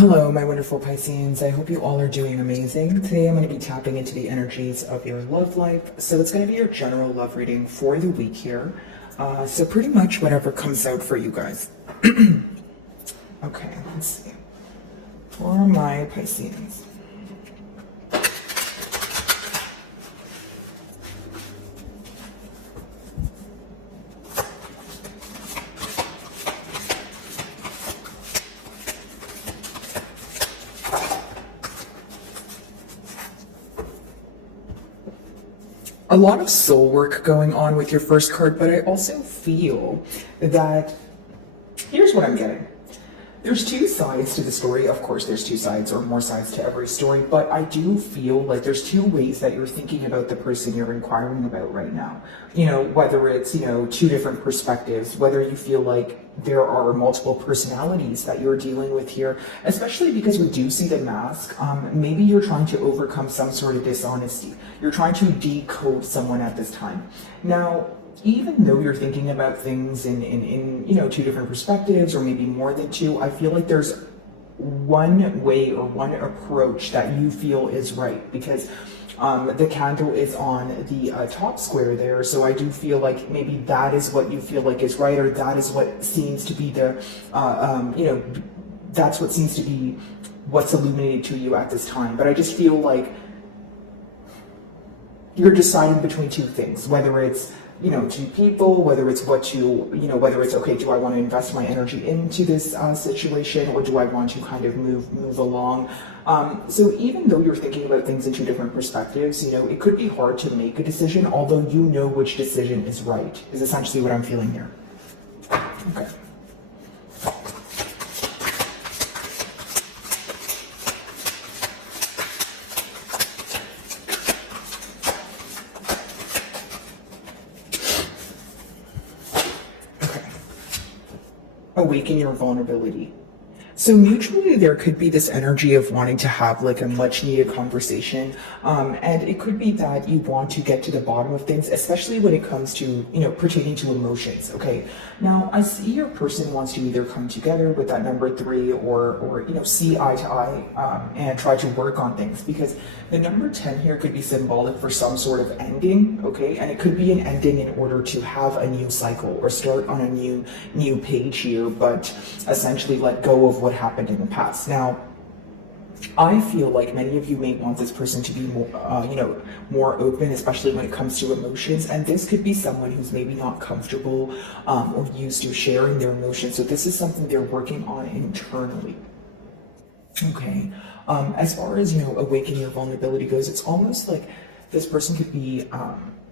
Hello, my wonderful Pisceans. I hope you all are doing amazing. Today I'm going to be tapping into the energies of your love life. So it's going to be your general love reading for the week here. So pretty much whatever comes out for you guys. Okay, let's see. For my Pisceans. A lot of soul work going on with your first card, but I also feel that here's what I'm getting. There's two sides to the story. Of course, there's two sides or more sides to every story, but I do feel like there's two ways that you're thinking about the person you're inquiring about right now. You know, whether it's, two different perspectives, whether you feel like there are multiple personalities that you're dealing with here, especially because we do see the mask. Maybe you're trying to overcome some sort of dishonesty. You're trying to decode someone at this time. Now, even though you're thinking about things in two different perspectives or maybe more than two, I feel like there's one way or one approach that you feel is right, because the candle is on the top square there. So I do feel like maybe that is what you feel like is right, or that is what seems to be the, that's what seems to be what's illuminated to you at this time. But I just feel like you're deciding between two things, whether it's two people, whether it's whether it's, okay, do I want to invest my energy into this situation, or do I want to kind of move along? So even though you're thinking about things in two different perspectives, it could be hard to make a decision, although you know which decision is right, is essentially what I'm feeling here. Okay. Awaken your vulnerability. So mutually there could be this energy of wanting to have like a much needed conversation, and it could be that you want to get to the bottom of things, especially when it comes to pertaining to emotions. Okay, now I see your person wants to either come together with that number 3 or see eye to eye and try to work on things, because the number 10 here could be symbolic for some sort of ending. Okay, and it could be an ending in order to have a new cycle or start on a new page here, but essentially let go of what happened in the past. Now, I feel like many of you may want this person to be more open, especially when it comes to emotions. And this could be someone who's maybe not comfortable or used to sharing their emotions. So this is something they're working on internally. Okay. As far as, awakening your vulnerability goes, it's almost like this person could be,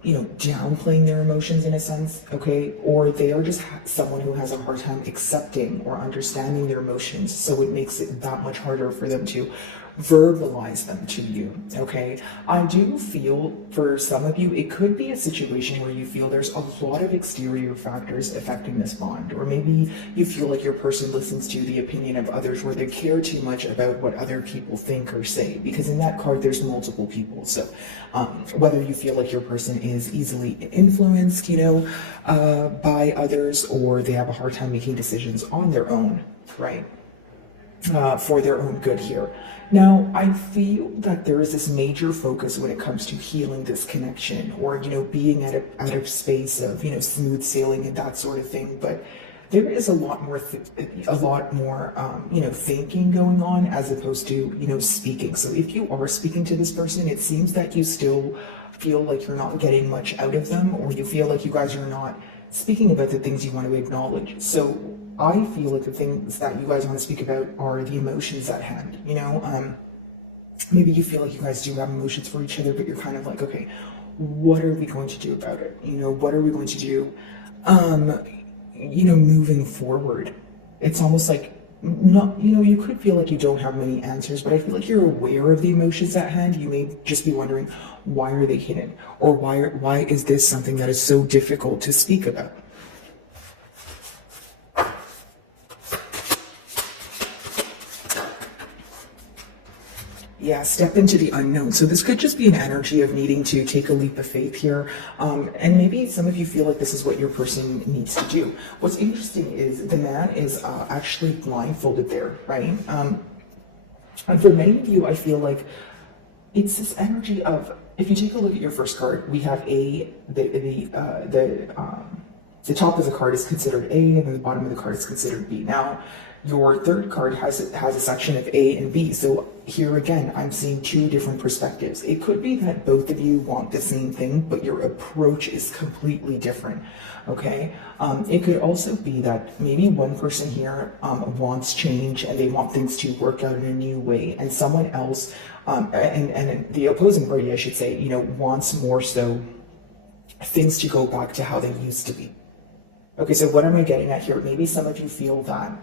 downplaying their emotions in a sense, okay? Or they are just someone who has a hard time accepting or understanding their emotions, so it makes it that much harder for them to verbalize them to you, okay? I do feel for some of you, it could be a situation where you feel there's a lot of exterior factors affecting this bond, or maybe you feel like your person listens to the opinion of others, where they care too much about what other people think or say, because in that card there's multiple people. So whether you feel like your person is easily influenced, by others, or they have a hard time making decisions on their own, right? For their own good here. Now, I feel that there is this major focus when it comes to healing this connection, or, being at a space of, smooth sailing and that sort of thing. But there is a lot more thinking going on as opposed to, speaking. So if you are speaking to this person, it seems that you still feel like you're not getting much out of them, or you feel like you guys are not speaking about the things you want to acknowledge. So I feel like the things that you guys want to speak about are the emotions at hand. Maybe you feel like you guys do have emotions for each other, but you're kind of like, okay, what are we going to do about it? What are we going to do, moving forward? It's almost like, you could feel like you don't have many answers, but I feel like you're aware of the emotions at hand. You may just be wondering, why are they hidden? Or why is this something that is so difficult to speak about? Yeah, step into the unknown. So this could just be an energy of needing to take a leap of faith here. And maybe some of you feel like this is what your person needs to do. What's interesting is the man is actually blindfolded there, right? And for many of you, I feel like it's this energy of, if you take a look at your first card, we have the top of the card is considered A, and then the bottom of the card is considered B. Now, your third card has a section of A and B. So here again, I'm seeing two different perspectives. It could be that both of you want the same thing, but your approach is completely different. Okay. It could also be that maybe one person here wants change and they want things to work out in a new way, and someone else, and the opposing party, I should say, wants more so things to go back to how they used to be. Okay, so what am I getting at here? Maybe some of you feel that,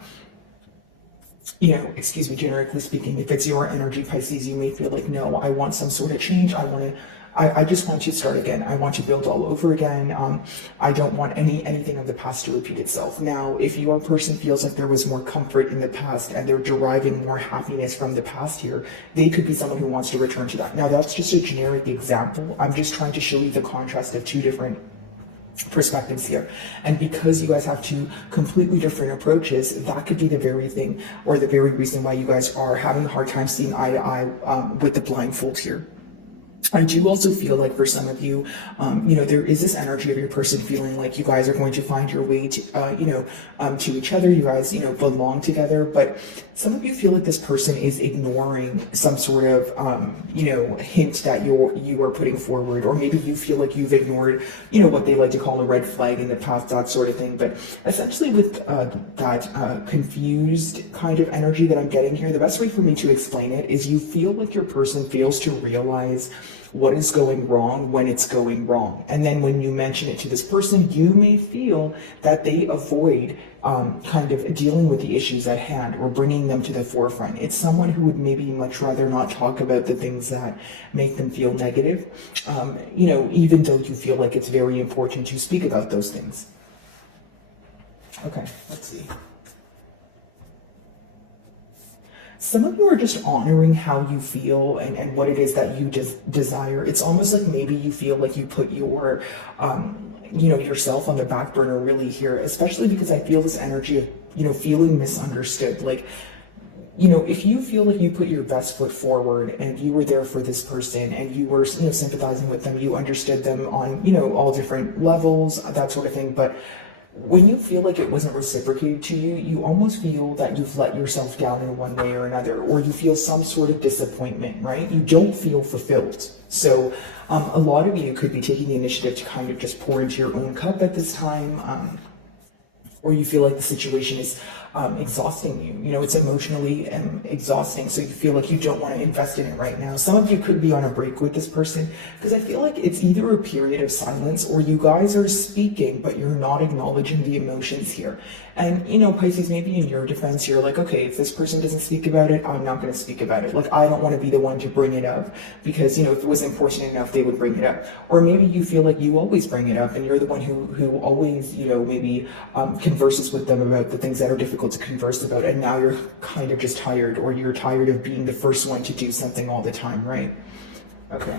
excuse me, generically speaking, if it's your energy, Pisces, you may feel like, no, I want some sort of change. I just want to start again. I want to build all over again. I don't want anything of the past to repeat itself. Now, if your person feels like there was more comfort in the past and they're deriving more happiness from the past here, they could be someone who wants to return to that. Now, that's just a generic example. I'm just trying to show you the contrast of two different perspectives here. And because you guys have two completely different approaches, that could be the very thing or the very reason why you guys are having a hard time seeing eye to eye with the blindfold here. I do also feel like for some of you, there is this energy of your person feeling like you guys are going to find your way to, to each other. You guys, belong together. But some of you feel like this person is ignoring some sort of, hint that you are putting forward, or maybe you feel like you've ignored, what they like to call a red flag in the past, that sort of thing. But essentially, with that confused kind of energy that I'm getting here, the best way for me to explain it is you feel like your person fails to realize what is going wrong when it's going wrong. And then when you mention it to this person, you may feel that they avoid kind of dealing with the issues at hand or bringing them to the forefront. It's someone who would maybe much rather not talk about the things that make them feel negative, even though you feel like it's very important to speak about those things. Okay, let's see. Some of you are just honoring how you feel and what it is that you just desire. It's almost like maybe you feel like you put your, yourself on the back burner really here, especially because I feel this energy of, feeling misunderstood. Like, if you feel like you put your best foot forward and you were there for this person and you were, sympathizing with them, you understood them on, all different levels, that sort of thing. But when you feel like it wasn't reciprocated to you, you almost feel that you've let yourself down in one way or another, or you feel some sort of disappointment, right? You don't feel fulfilled. So a lot of you could be taking the initiative to kind of just pour into your own cup at this time, or you feel like the situation is exhausting you. It's emotionally exhausting, so you feel like you don't want to invest in it right now. Some of you could be on a break with this person because I feel like it's either a period of silence or you guys are speaking, but you're not acknowledging the emotions here. And, Pisces, maybe in your defense, you're like, okay, if this person doesn't speak about it, I'm not going to speak about it. Like, I don't want to be the one to bring it up because, if it was important enough, they would bring it up. Or maybe you feel like you always bring it up and you're the one who always, maybe converses with them about the things that are difficult to converse about, and now you're kind of just tired, or you're tired of being the first one to do something all the time, right? Okay.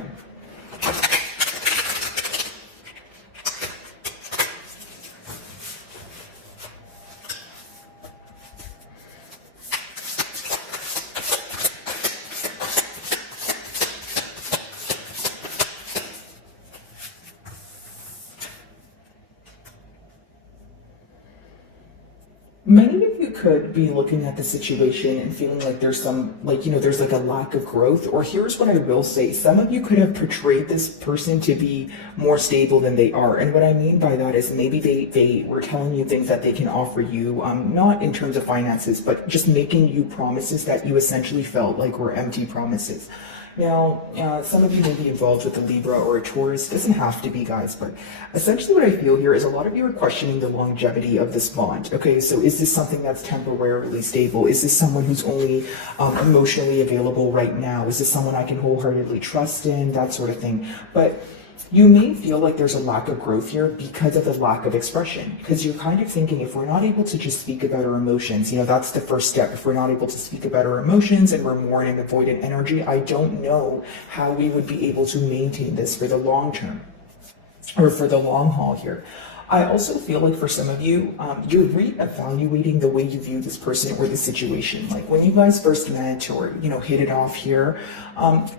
Many of you could be looking at the situation and feeling like there's some, there's like a lack of growth. Or here's what I will say. Some of you could have portrayed this person to be more stable than they are. And what I mean by that is maybe they were telling you things that they can offer you, not in terms of finances, but just making you promises that you essentially felt like were empty promises. Now, some of you may be involved with a Libra or a Taurus. It doesn't have to be, guys, but essentially what I feel here is a lot of you are questioning the longevity of this bond. Okay, so is this something that's temporarily stable? Is this someone who's only emotionally available right now? Is this someone I can wholeheartedly trust in? That sort of thing. But you may feel like there's a lack of growth here because of the lack of expression, because you're kind of thinking, if we're not able to just speak about our emotions, that's the first step. If we're not able to speak about our emotions and we're more in an avoidant energy, I don't know how we would be able to maintain this for the long term or for the long haul here. I also feel like for some of you, you're reevaluating the way you view this person or the situation. Like when you guys first met or, hit it off here,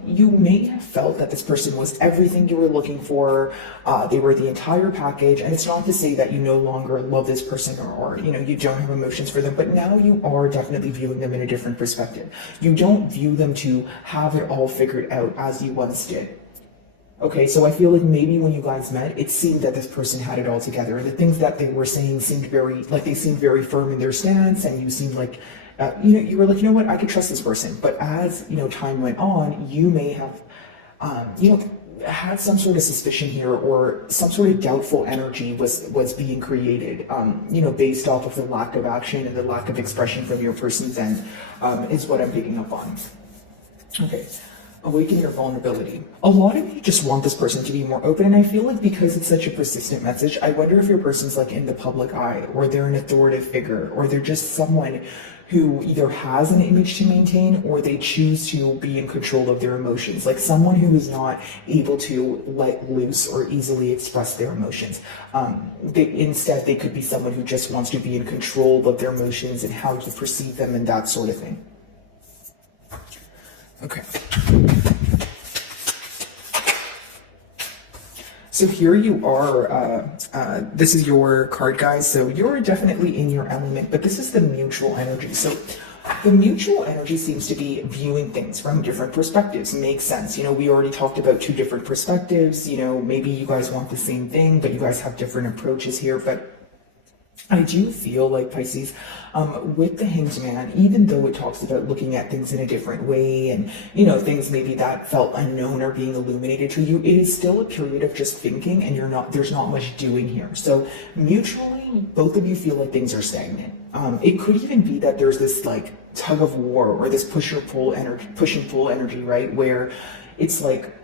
you may have felt that this person was everything you were looking for. They were the entire package. And it's not to say that you no longer love this person or you don't have emotions for them, but now you are definitely viewing them in a different perspective. You don't view them to have it all figured out as you once did. Okay, so I feel like maybe when you guys met, it seemed that this person had it all together. The things that they were saying seemed they seemed very firm in their stance, and you seemed like, you were like, what, I could trust this person. But as, time went on, you may have, had some sort of suspicion here, or some sort of doubtful energy was being created, based off of the lack of action and the lack of expression from your person's end, is what I'm picking up on. Okay. Awaken your vulnerability. A lot of you just want this person to be more open, and I feel like because it's such a persistent message, I wonder if your person's like in the public eye, or they're an authoritative figure, or they're just someone who either has an image to maintain, or they choose to be in control of their emotions, like someone who is not able to let loose or easily express their emotions. Instead, they could be someone who just wants to be in control of their emotions and how you perceive them and that sort of thing. Okay. So here you are, this is your card, guys. So you're definitely in your element, but this is the mutual energy. So the mutual energy seems to be viewing things from different perspectives. Makes sense. We already talked about two different perspectives. Maybe you guys want the same thing, but you guys have different approaches here. But I do feel like, Pisces, with the Hanged Man, even though it talks about looking at things in a different way and, things maybe that felt unknown are being illuminated to you, it is still a period of just thinking, and there's not much doing here. So mutually, both of you feel like things are stagnant. It could even be that there's this like tug of war, or this push and pull energy, right? Where it's like,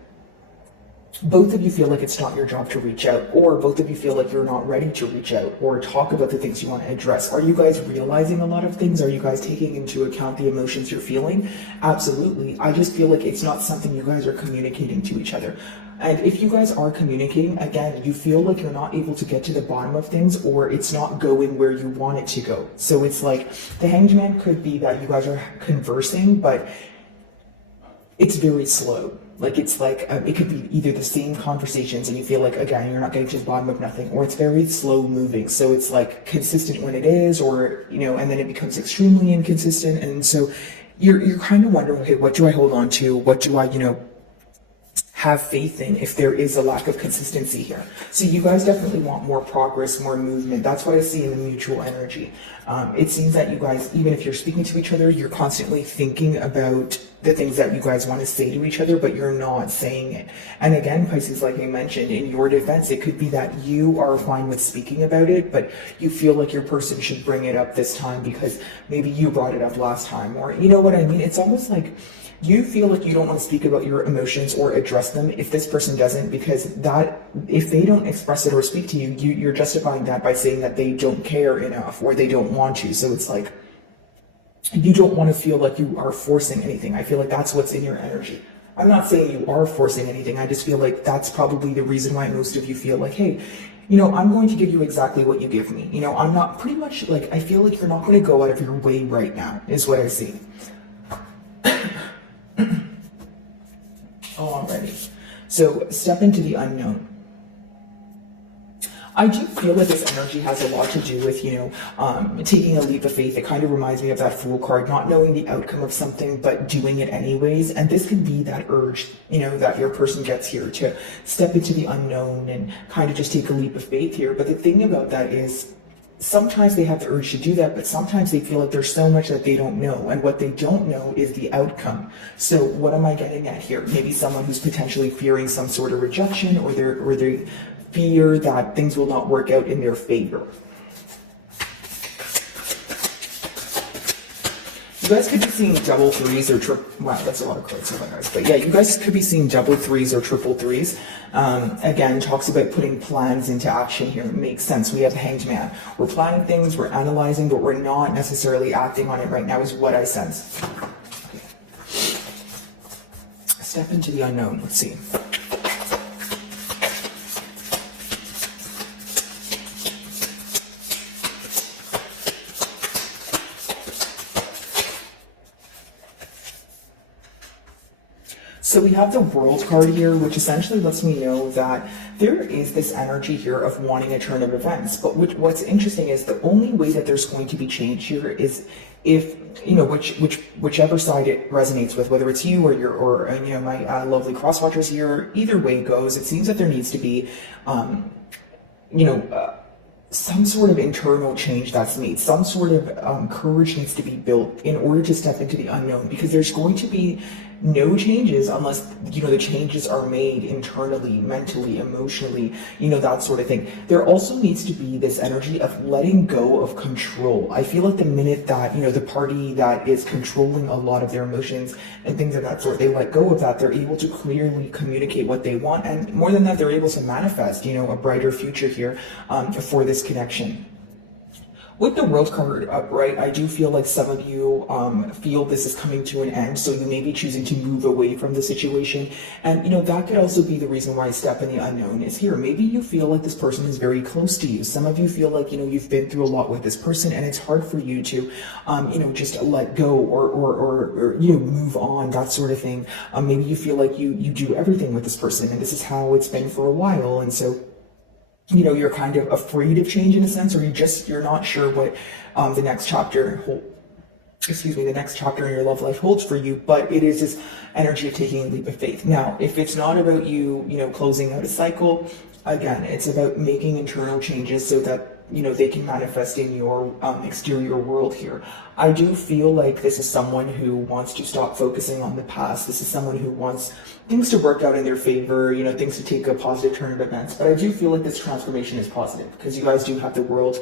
both of you feel like it's not your job to reach out, or both of you feel like you're not ready to reach out or talk about the things you want to address. Are you guys realizing a lot of things? Are you guys taking into account the emotions you're feeling? Absolutely. I just feel like it's not something you guys are communicating to each other. And if you guys are communicating, again, you feel like you're not able to get to the bottom of things, or it's not going where you want it to go. So it's like the Hanged Man could be that you guys are conversing, but it's very slow. Like it's like, it could be either the same conversations and you feel like, again, you're not getting to the bottom of nothing, or it's very slow moving. So it's like consistent when it is, or, and then it becomes extremely inconsistent. And so you're kind of wondering, okay, what do I hold on to? What do I, have faith in if there is a lack of consistency here? So you guys definitely want more progress, more movement. That's what I see in the mutual energy. It seems that you guys, even if you're speaking to each other, you're constantly thinking about the things that you guys want to say to each other, but you're not saying it. And again, Pisces, like I mentioned, in your defense, it could be that you are fine with speaking about it, but you feel like your person should bring it up this time because maybe you brought it up last time, or you know what I mean? It's almost like you feel like you don't want to speak about your emotions or address them if this person doesn't, because that, if they don't express it or speak to you, you're justifying that by saying that they don't care enough or they don't want to. So it's like, you don't want to feel like you are forcing anything. I feel like that's what's in your energy. I'm not saying you are forcing anything. I just feel like that's probably the reason why most of you feel like, hey, I'm going to give you exactly what you give me. I'm not, pretty much like, I feel like you're not going to go out of your way right now, is what I see. Alrighty. So step into the unknown. I do feel like this energy has a lot to do with, taking a leap of faith. It kind of reminds me of that Fool card, not knowing the outcome of something, but doing it anyways. And this can be that urge, that your person gets here to step into the unknown and kind of just take a leap of faith here. But the thing about that is, sometimes they have the urge to do that, but sometimes they feel like there's so much that they don't know. And what they don't know is the outcome. So what am I getting at here? Maybe someone who's potentially fearing some sort of rejection, or they fear that things will not work out in their favor. You guys could be seeing double threes or triple. Wow, that's a lot of cards, guys. But yeah, you guys could be seeing double threes or triple threes. Again, talks about putting plans into action here. It makes sense. We have the Hanged Man. We're planning things, we're analyzing, but we're not necessarily acting on it right now, is what I sense. Okay. Step into the unknown. Let's see. So we have the World card here, which essentially lets me know that there is this energy here of wanting a turn of events. But what's interesting is the only way that there's going to be change here is if, you know, whichever side it resonates with, whether it's you or you know, my lovely cross watchers here, either way it goes, it seems that there needs to be, you know, some sort of internal change that's made, some sort of courage needs to be built in order to step into the unknown, because there's going to be no changes unless, you know, the changes are made internally, mentally, emotionally, you know, that sort of thing. There also needs to be this energy of letting go of control. I feel like the minute that, you know, the party that is controlling a lot of their emotions and things of that sort, they let go of that, they're able to clearly communicate what they want, and more than that, they're able to manifest, you know, a brighter future here for this connection. With the World card upright, I do feel like some of you feel this is coming to an end, so you may be choosing to move away from the situation. And, you know, that could also be the reason why step in the unknown is here. Maybe you feel like this person is very close to you. Some of you feel like, you know, you've been through a lot with this person, and it's hard for you to, you know, just let go or you know, move on, that sort of thing. Maybe you feel like you do everything with this person, and this is how it's been for a while, and so, you know, you're kind of afraid of change in a sense, or you're not sure what the next chapter the next chapter in your love life holds for you. But it is this energy of taking a leap of faith. Now, if it's not about you know, closing out a cycle, again, it's about making internal changes so that, you know, they can manifest in your exterior world here. I do feel like this is someone who wants to stop focusing on the past. This is someone who wants things to work out in their favor, you know, things to take a positive turn of events. But I do feel like this transformation is positive because you guys do have the World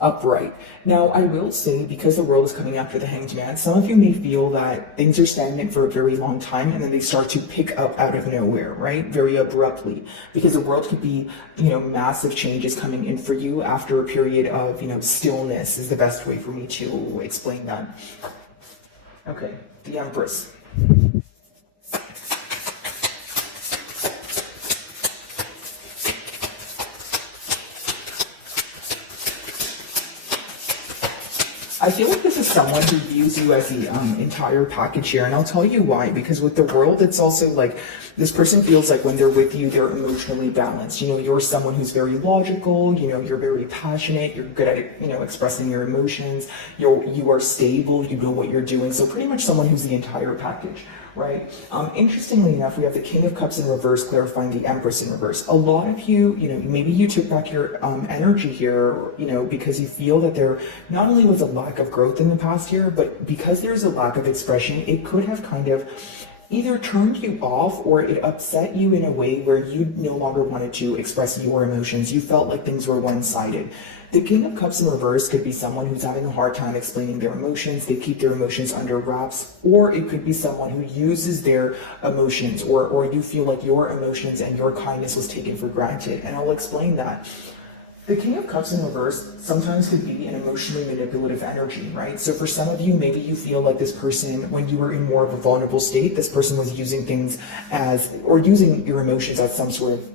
upright. Now, I will say, because the World is coming after the Hanged Man, some of you may feel that things are stagnant for a very long time and then they start to pick up out of nowhere, right? Very abruptly. Because the World could be, you know, massive changes coming in for you after a period of, you know, stillness is the best way for me to explain that. Okay, the Empress. I feel like this is someone who views you as the entire package here, and I'll tell you why. Because with the World, it's also like this person feels like when they're with you, they're emotionally balanced. You know, you're someone who's very logical. You know, you're very passionate. You're good at, you know, expressing your emotions. You are stable. You know what you're doing. So pretty much someone who's the entire package. Right. Interestingly enough, we have the King of Cups in reverse, clarifying the Empress in reverse. A lot of you, you know, maybe you took back your energy here, you know, because you feel that there not only was a lack of growth in the past year, but because there's a lack of expression, it could have kind of either turned you off or it upset you in a way where you no longer wanted to express your emotions. You felt like things were one-sided. The King of Cups in reverse could be someone who's having a hard time explaining their emotions. They keep their emotions under wraps, or it could be someone who uses their emotions, or you feel like your emotions and your kindness was taken for granted. And I'll explain that. The King of Cups in reverse sometimes could be an emotionally manipulative energy, right? So for some of you, maybe you feel like this person, when you were in more of a vulnerable state, this person was using things as, or using your emotions as some sort of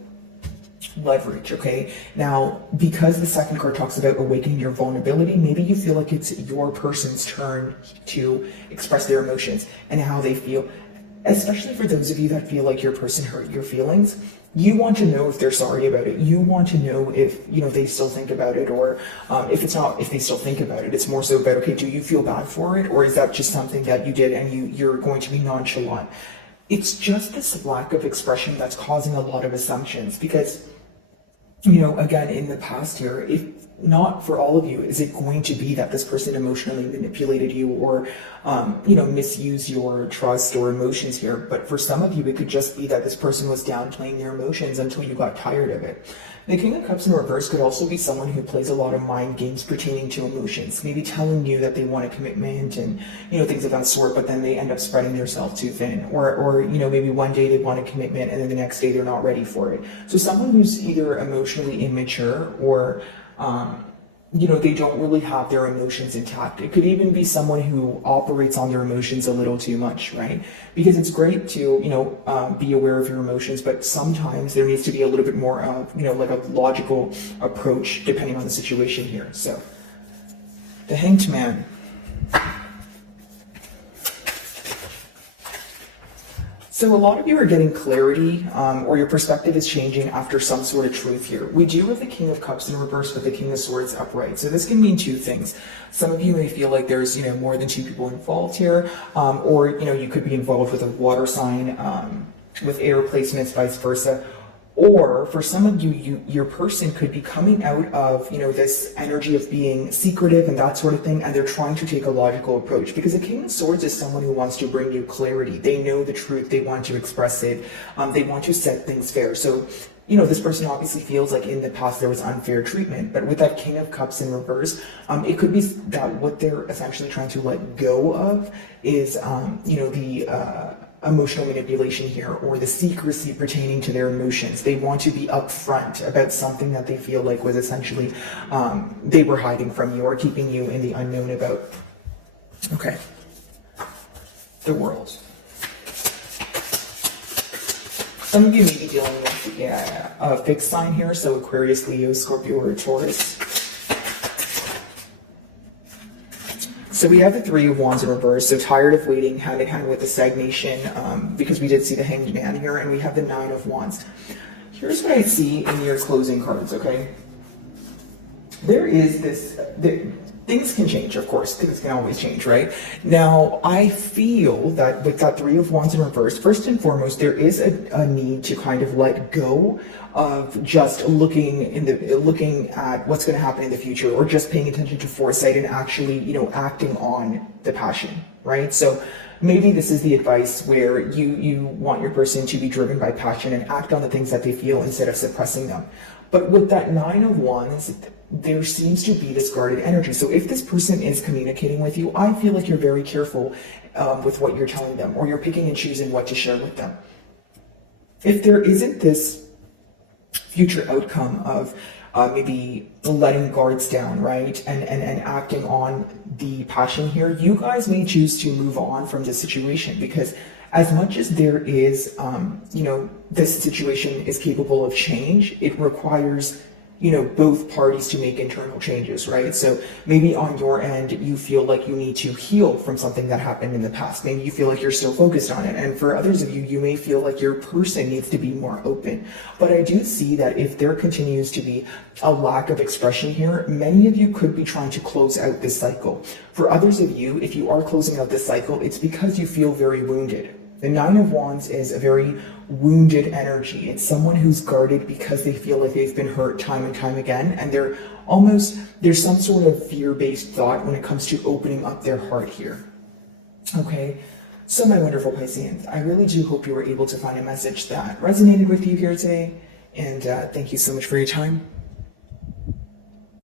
leverage, okay? Now, because the second card talks about awakening your vulnerability, maybe you feel like it's your person's turn to express their emotions and how they feel. Especially for those of you that feel like your person hurt your feelings, you want to know if they're sorry about it. You want to know if, you know, they still think about it, or if they still think about it, it's more so about, okay, do you feel bad for it, or is that just something that you did and you're going to be nonchalant? It's just this lack of expression that's causing a lot of assumptions, because, you know, again, in the past here, if not for all of you, is it going to be that this person emotionally manipulated you or, you know, misused your trust or emotions here? But for some of you, it could just be that this person was downplaying their emotions until you got tired of it. The King of Cups in reverse could also be someone who plays a lot of mind games pertaining to emotions, maybe telling you that they want a commitment and, you know, things of that sort, but then they end up spreading themselves too thin. Or, you know, maybe one day they want a commitment and then the next day they're not ready for it. So someone who's either emotionally immature or, you know, they don't really have their emotions intact. It could even be someone who operates on their emotions a little too much, right? Because it's great to, you know, be aware of your emotions, but sometimes there needs to be a little bit more of, you know, like a logical approach depending on the situation here. So, the Hanged Man. So a lot of you are getting clarity, or your perspective is changing after some sort of truth here. We do have the King of Cups in reverse with the King of Swords upright. So this can mean two things. Some of you may feel like there's, more than two people involved here, or, you could be involved with a water sign, with air placements, vice versa. Or for some of you, your person could be coming out of, this energy of being secretive and that sort of thing, and they're trying to take a logical approach. Because a King of Swords is someone who wants to bring you clarity. They know the truth. They want to express it. They want to set things fair. So, this person obviously feels like in the past there was unfair treatment. But with that King of Cups in reverse, it could be that what they're essentially trying to let go of is, the emotional manipulation here, or the secrecy pertaining to their emotions. They want to be upfront about something that they feel like was essentially they were hiding from you or keeping you in the unknown about. Okay. The World. Some of you may be dealing with a fixed sign here, so Aquarius, Leo, Scorpio, or Taurus. So we have the Three of Wands in reverse, so tired of waiting hand in hand with the stagnation, because we did see the Hanged Man here, and we have the Nine of Wands. Here's what I see in your closing cards, okay? There is this, things can change, of course, things can always change, right? Now, I feel that with that Three of Wands in reverse, first and foremost, there is a need to kind of let go of just looking at what's going to happen in the future, or just paying attention to foresight and actually, acting on the passion, right? So maybe this is the advice where you want your person to be driven by passion and act on the things that they feel instead of suppressing them. But with that Nine of Wands, there seems to be this guarded energy. So if this person is communicating with you, I feel like you're very careful with what you're telling them, or you're picking and choosing what to share with them. If there isn't this future outcome of maybe letting guards down, right, and acting on the passion here, you guys may choose to move on from this situation, because as much as there is, this situation is capable of change, it requires, both parties to make internal changes, right? So maybe on your end, you feel like you need to heal from something that happened in the past. Maybe you feel like you're still focused on it. And for others of you, you may feel like your person needs to be more open. But I do see that if there continues to be a lack of expression here, many of you could be trying to close out this cycle. For others of you, if you are closing out this cycle, it's because you feel very wounded. The Nine of Wands is a very wounded energy. It's someone who's guarded because they feel like they've been hurt time and time again, and there's some sort of fear-based thought when it comes to opening up their heart here. Okay, so my wonderful Pisceans, I really do hope you were able to find a message that resonated with you here today, and thank you so much for your time.